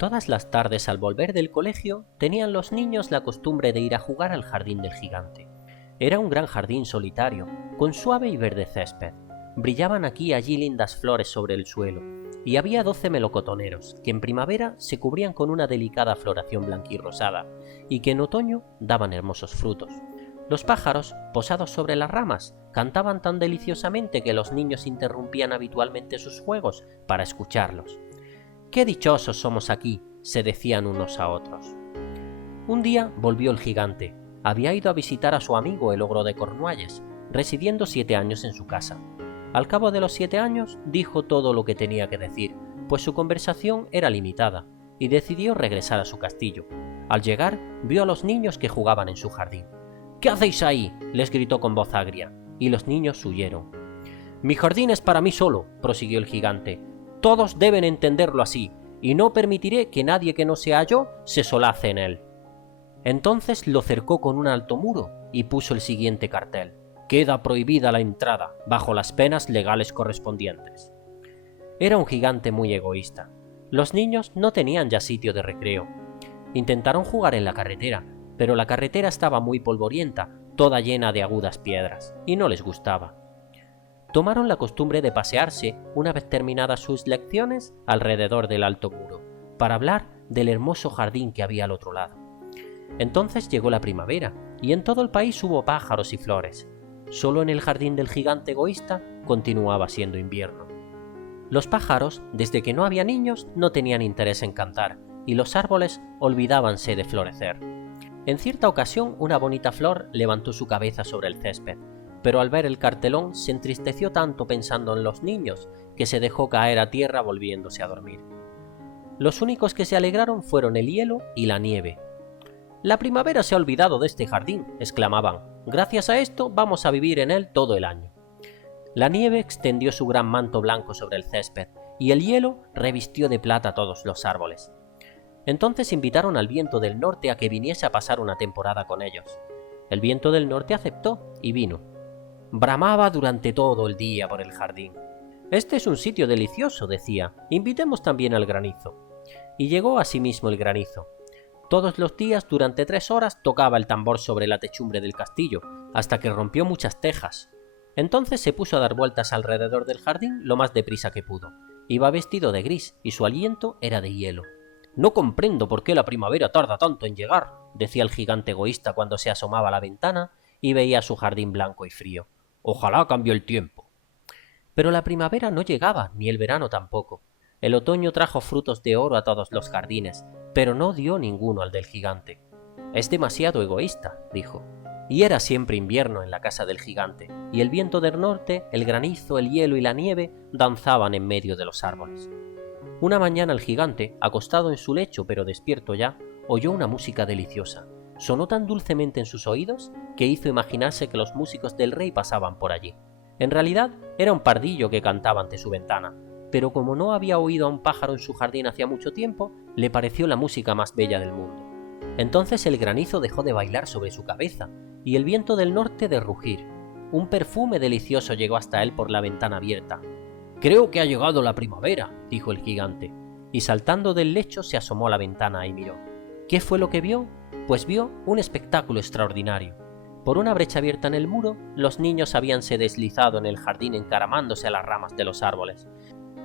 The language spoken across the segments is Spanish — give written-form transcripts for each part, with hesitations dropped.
Todas las tardes al volver del colegio tenían los niños la costumbre de ir a jugar al jardín del gigante. Era un gran jardín solitario, con suave y verde césped. Brillaban aquí y allí lindas flores sobre el suelo, y había 12 melocotoneros, que en primavera se cubrían con una delicada floración blanquirrosada, y que en otoño daban hermosos frutos. Los pájaros, posados sobre las ramas, cantaban tan deliciosamente que los niños interrumpían habitualmente sus juegos para escucharlos. «¡Qué dichosos somos aquí!», se decían unos a otros. Un día volvió el gigante. Había ido a visitar a su amigo el ogro de Cornualles, residiendo 7 años en su casa. Al cabo de los 7 años dijo todo lo que tenía que decir, pues su conversación era limitada, y decidió regresar a su castillo. Al llegar, vio a los niños que jugaban en su jardín. «¿Qué hacéis ahí?», les gritó con voz agria, y los niños huyeron. «Mi jardín es para mí solo», prosiguió el gigante. «Todos deben entenderlo así, y no permitiré que nadie que no sea yo se solace en él». Entonces lo cercó con un alto muro y puso el siguiente cartel: «Queda prohibida la entrada, bajo las penas legales correspondientes». Era un gigante muy egoísta. Los niños no tenían ya sitio de recreo. Intentaron jugar en la carretera, pero la carretera estaba muy polvorienta, toda llena de agudas piedras, y no les gustaba. Tomaron la costumbre de pasearse, una vez terminadas sus lecciones, alrededor del alto muro, para hablar del hermoso jardín que había al otro lado. Entonces llegó la primavera, y en todo el país hubo pájaros y flores. Solo en el jardín del gigante egoísta continuaba siendo invierno. Los pájaros, desde que no había niños, no tenían interés en cantar, y los árboles olvidábanse de florecer. En cierta ocasión, una bonita flor levantó su cabeza sobre el césped, pero al ver el cartelón se entristeció tanto pensando en los niños que se dejó caer a tierra volviéndose a dormir. Los únicos que se alegraron fueron el hielo y la nieve. «La primavera se ha olvidado de este jardín», exclamaban. «Gracias a esto vamos a vivir en él todo el año». La nieve extendió su gran manto blanco sobre el césped y el hielo revistió de plata todos los árboles. Entonces invitaron al viento del norte a que viniese a pasar una temporada con ellos. El viento del norte aceptó y vino. Bramaba durante todo el día por el jardín. «Este es un sitio delicioso», decía. «Invitemos también al granizo». Y llegó asimismo el granizo. Todos los días, durante 3 horas, tocaba el tambor sobre la techumbre del castillo, hasta que rompió muchas tejas. Entonces se puso a dar vueltas alrededor del jardín lo más deprisa que pudo. Iba vestido de gris y su aliento era de hielo. «No comprendo por qué la primavera tarda tanto en llegar», decía el gigante egoísta cuando se asomaba a la ventana y veía su jardín blanco y frío. «Ojalá cambie el tiempo». Pero la primavera no llegaba, ni el verano tampoco. El otoño trajo frutos de oro a todos los jardines, pero no dio ninguno al del gigante. «Es demasiado egoísta», dijo. Y era siempre invierno en la casa del gigante, y el viento del norte, el granizo, el hielo y la nieve danzaban en medio de los árboles. Una mañana el gigante, acostado en su lecho pero despierto ya, oyó una música deliciosa. Sonó tan dulcemente en sus oídos que hizo imaginarse que los músicos del rey pasaban por allí. En realidad era un pardillo que cantaba ante su ventana, pero como no había oído a un pájaro en su jardín hacía mucho tiempo, le pareció la música más bella del mundo. Entonces el granizo dejó de bailar sobre su cabeza, y el viento del norte de rugir. Un perfume delicioso llegó hasta él por la ventana abierta. «Creo que ha llegado la primavera», dijo el gigante, y saltando del lecho se asomó a la ventana y miró. ¿Qué fue lo que vio? Pues vio un espectáculo extraordinario. Por una brecha abierta en el muro, los niños habíanse deslizado en el jardín encaramándose a las ramas de los árboles.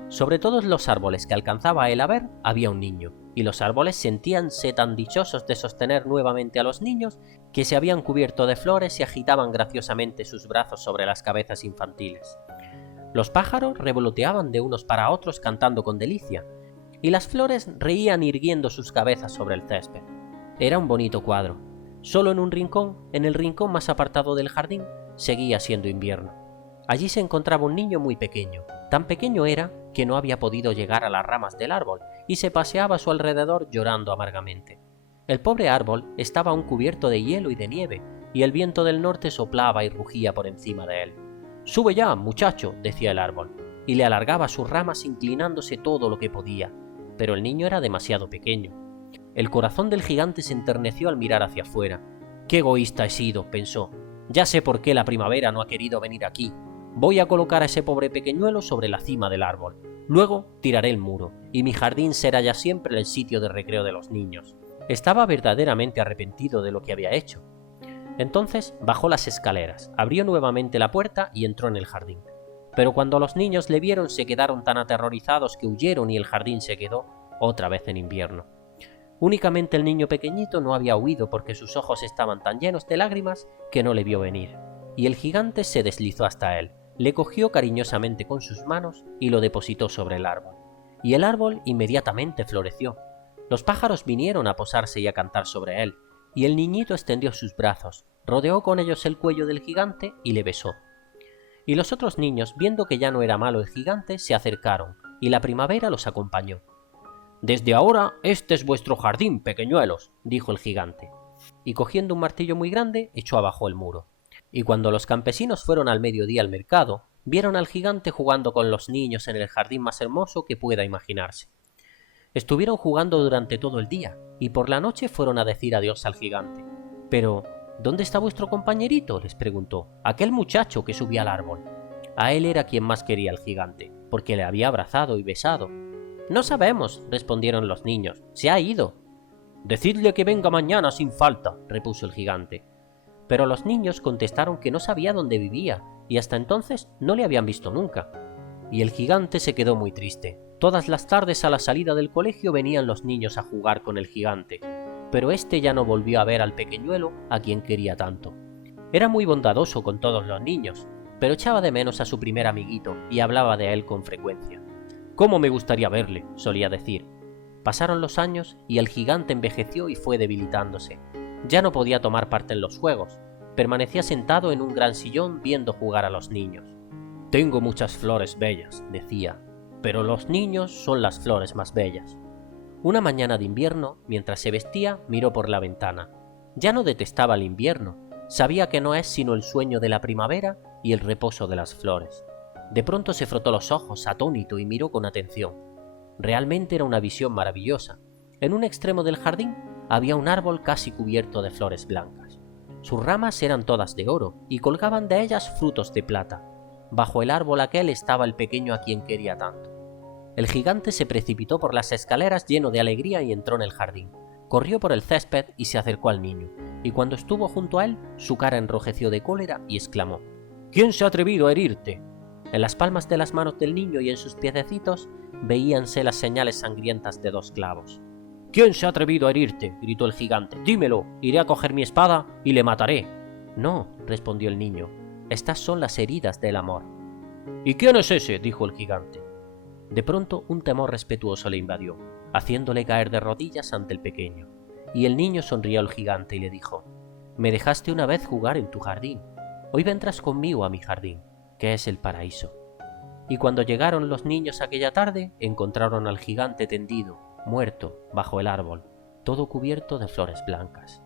Sobre todos los árboles que alcanzaba él a ver, había un niño, y los árboles sentíanse tan dichosos de sostener nuevamente a los niños que se habían cubierto de flores y agitaban graciosamente sus brazos sobre las cabezas infantiles. Los pájaros revoloteaban de unos para otros cantando con delicia, y las flores reían irguiendo sus cabezas sobre el césped. Era un bonito cuadro. Solo en un rincón, en el rincón más apartado del jardín, seguía siendo invierno. Allí se encontraba un niño muy pequeño. Tan pequeño era que no había podido llegar a las ramas del árbol y se paseaba a su alrededor llorando amargamente. El pobre árbol estaba aún cubierto de hielo y de nieve, y el viento del norte soplaba y rugía por encima de él. «Sube ya, muchacho», decía el árbol, y le alargaba sus ramas inclinándose todo lo que podía, pero el niño era demasiado pequeño. El corazón del gigante se enterneció al mirar hacia afuera. «Qué egoísta he sido», pensó. «Ya sé por qué la primavera no ha querido venir aquí. Voy a colocar a ese pobre pequeñuelo sobre la cima del árbol. Luego tiraré el muro, y mi jardín será ya siempre el sitio de recreo de los niños. Estaba verdaderamente arrepentido de lo que había hecho. Entonces bajó las escaleras, abrió nuevamente la puerta y entró en el jardín. Pero cuando los niños le vieron se quedaron tan aterrorizados que huyeron y el jardín se quedó otra vez en invierno. Únicamente el niño pequeñito no había huido porque sus ojos estaban tan llenos de lágrimas que no le vio venir, y el gigante se deslizó hasta él, le cogió cariñosamente con sus manos y lo depositó sobre el árbol. Y el árbol inmediatamente floreció. Los pájaros vinieron a posarse y a cantar sobre él, y el niñito extendió sus brazos, rodeó con ellos el cuello del gigante y le besó. Y los otros niños, viendo que ya no era malo el gigante, se acercaron, y la primavera los acompañó. «Desde ahora este es vuestro jardín, pequeñuelos», dijo el gigante, y cogiendo un martillo muy grande, echó abajo el muro. Y cuando los campesinos fueron al mediodía al mercado, vieron al gigante jugando con los niños en el jardín más hermoso que pueda imaginarse. Estuvieron jugando durante todo el día, y por la noche fueron a decir adiós al gigante. «Pero, ¿dónde está vuestro compañerito?», les preguntó, «aquel muchacho que subía al árbol». A él era quien más quería el gigante, porque le había abrazado y besado. «No sabemos», respondieron los niños, «se ha ido». «Decidle que venga mañana sin falta», repuso el gigante. Pero los niños contestaron que no sabía dónde vivía, y hasta entonces no le habían visto nunca. Y el gigante se quedó muy triste. Todas las tardes a la salida del colegio venían los niños a jugar con el gigante, pero este ya no volvió a ver al pequeñuelo a quien quería tanto. Era muy bondadoso con todos los niños, pero echaba de menos a su primer amiguito y hablaba de él con frecuencia. «¿Cómo me gustaría verle?», solía decir. Pasaron los años y el gigante envejeció y fue debilitándose. Ya no podía tomar parte en los juegos. Permanecía sentado en un gran sillón viendo jugar a los niños. «Tengo muchas flores bellas», decía, «pero los niños son las flores más bellas». Una mañana de invierno, mientras se vestía, miró por la ventana. Ya no detestaba el invierno, sabía que no es sino el sueño de la primavera y el reposo de las flores. De pronto se frotó los ojos, atónito, y miró con atención. Realmente era una visión maravillosa. En un extremo del jardín había un árbol casi cubierto de flores blancas. Sus ramas eran todas de oro y colgaban de ellas frutos de plata. Bajo el árbol aquel estaba el pequeño a quien quería tanto. El gigante se precipitó por las escaleras lleno de alegría y entró en el jardín. Corrió por el césped y se acercó al niño, y cuando estuvo junto a él, su cara enrojeció de cólera y exclamó: «¿Quién se ha atrevido a herirte?». En las palmas de las manos del niño y en sus piececitos veíanse las señales sangrientas de 2 clavos. «¿Quién se ha atrevido a herirte?», gritó el gigante. «Dímelo, iré a coger mi espada y le mataré». «No», respondió el niño, «estas son las heridas del amor». «¿Y quién es ese?», dijo el gigante. De pronto un temor respetuoso le invadió, haciéndole caer de rodillas ante el pequeño, y el niño sonrió al gigante y le dijo: «Me dejaste una vez jugar en tu jardín, hoy vendrás conmigo a mi jardín, que es el paraíso». Y cuando llegaron los niños aquella tarde, encontraron al gigante tendido, muerto, bajo el árbol, todo cubierto de flores blancas.